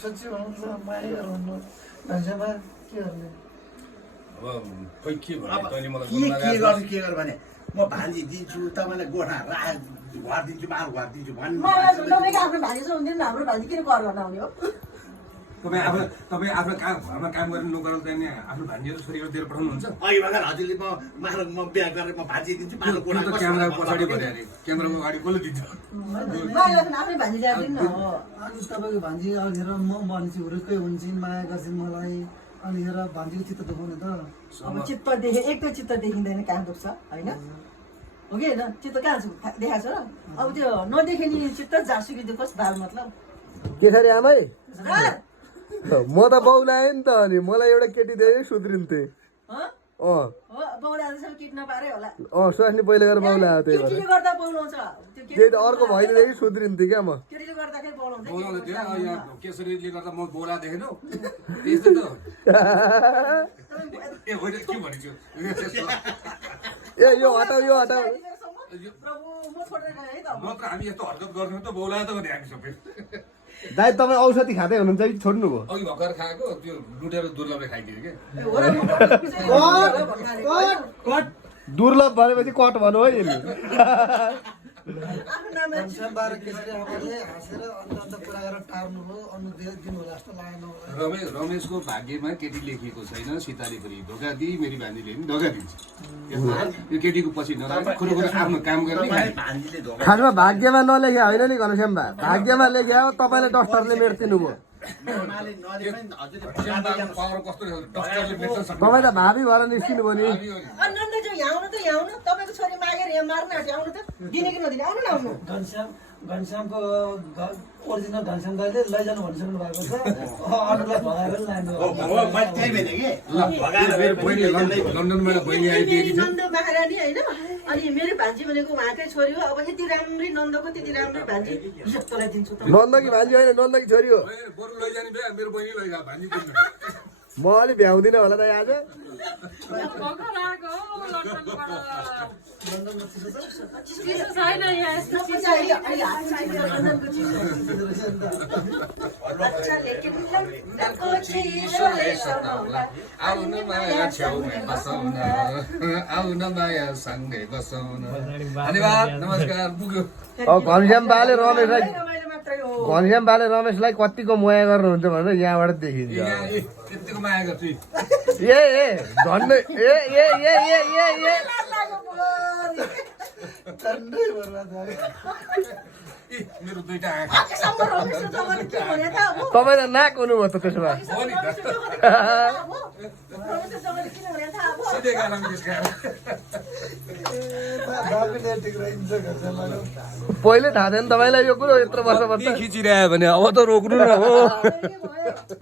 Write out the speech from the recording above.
सच्ची भन्नुहुन्छ माया गर्नु भान्सामा के गर्ने अब खै के भने तैँले मलाई के गर्छु के गर भने म भान्जी दिन्छु तपाईँलाई गोठा राख घर दिन्छु माल घर दिन्छु भन्नु तपाईँको आफ्नो भान्जी छ हुँदैन हाम्रो भान्जी किन कर गर्न आउने हो तपाईँ आफ्नो घरमा काम गर्ने नोकरले चाहिँ आफ्नो भान्जीहरू छोरीहरू दिएर पठाउनुहुन्छ अघि भर्खर हजुरले म बिहा गरेर म भान्जी दिन्छु माल गोठा क्यामेरा पछाडि भने अरे क्यामेराको अगाडि कसले दिन्छ आफ्नै भान्जी ल्याएर दिनु न आज तपाईँको भान्जी अघिर म भनेपछि हुरुक्कै हुन्छन् माया गर्छन् मलाई अनि हेर भान्जीको चित्त दुखाउने त अब चित्त देखे एक त चित्त देखिँदैन कहाँ दुख्छ होइन हो कि होइन चित्त कहाँ देखाएको छ र अब त्यो नदेखेनी चित्त जासुकी दुखोस् दाल मतलब के खरे आमै र? म त बाउलाएँ नि त अनि मलाई एउटा केटी दिए सुध्रिन्थे हँ? अँ हो बाउला जसरी किट नपारे होला स्वास्नी पहिले गरेर बाउला आयो त्यही केटीले भएर गर्दा बाउलाउँछ त्यो त्यही त अर्को भइदिँदाखेरि सुध्रिन्थे क्या म केटीले गर्दाखेरि बाउलाउँछ बोलाउँदै थियो यहाँ केसरीले गर्दा म बोला देखेन त्यस्तै त ए होइन के भनेको ए यो हटाउ यो हटाउ प्रभु म छोडेर गएँ है त नत्र हामी यस्तो हरकत गर्थ्यौँ त बोला त गर्ने हामी सबै दाइ तपाईँ औषधि खाँदै हुनुहुन्छ कि छोड्नु भयो अघि भर्खर खाएको त्यो लुटेर दुर्लभले खाइदियो क्या हो र दुर्लभ भनेपछि कट भनौँ है यसले आफ्नो नाममा भान्साबार केसरी आमाले हाँसेर अन्त कुरा गरेर टार्नु भयो अनु दिनु होला जस्तो लागेन मलाई रमेशको भाग्यमा केटी लेखिएको छैन सीताले पनि धोका दिई मेरी भान्जीले पनि धोका दिन्छ यो केटीको पछि नलागे खुरो आफ्नो काम गर्ने भान्जीले धोका खासमा भाग्यमा नलेखे होइन नि घनश्यामबा भाग्यमा लेखे हो तपाईँले डस्टरले मेट्दिनु भयो माले नदिए पनि हजुरले पावर कस्तो डक्टरले मेट्न सक्छ तपाईँ त भावी भएर निस्किनु भयो नि नन्द चाहिँ यहाँ आउनु त यहाँ आउनु तपाईँको छोरी मागेर यहाँ मार्न आँट्यो आउनु त दिने कि नदिने आउनु न आउनु घनश्यामको ओरिजिनल घनश्याम दाइले लैजानु भनिसक्नु भएको छ अरूलाई भगाएर लानु मैले त्यही भने कि मेरो बहिनी लन्डनबाट बहिनी आइदिएकी छ नन्द महारानी होइन अनि मेरो भान्जी भनेको उहाँकै छोरी हो अब यति राम्री नन्दको त्यति राम्री भान्जी हिसाब तँलाई दिन्छु त नन्दकी भान्जी होइन नन्दकी छोरी हो बरु लैजाने बे मेरो बहिनी लैगा भान्जी दिनु म अलिक भ्याउँदिनँ होला त आज आउन माया छेउमै बसाउन आउन माया सँगै बसाउन धन्यवाद नमस्कार पुग्यो अब घनश्याम बाले रमेशलाई रमाइलो मात्रै हो घनश्याम बाले रमेशलाई कतिको माया गर्नुहुन्छ भनेर यहाँबाट देखिन्छ यतिको माया गर्छु ए झन्डै ए झन्डै बर्बाद भयो मेरो दुईटा आँखा सम्म रमेशको जमाना के भने त अब तपाईँ त नाक हुनुभयो त त्यसो भए हो नि त रमेशको जमाना किन भने त अब सिधै गालाम त्यसका बाबुले ठिक रहन्छ घरसम्म पहिले थाहा थिएन तपाईँलाई यो कुरो यत्रो वर्ष खिचिरह्यो भने अब त रोक्नु न हो भयो